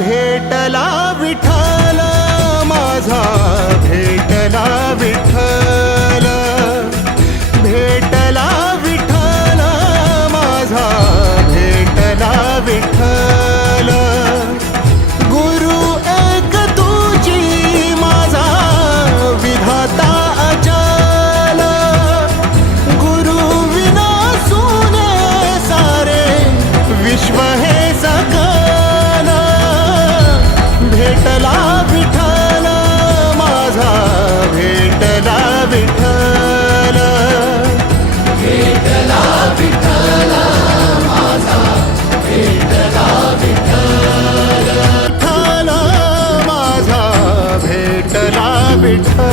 भेटला विठ्ठल माझा, भेटला विठ्ठल, भेटला विठ्ठल माझा, भेटला विठ्ठल. गुरु एक तुझी माझा विधाता अचल, गुरु विना सुने सारे विश्व हे सकल. भेटला विठ्ठल माझा, भेटला विठ्ठल, भेटला विठ्ठल माझा, भेटला विठ्ठल. विठ्ठल माझा, भेटला विठ्ठल.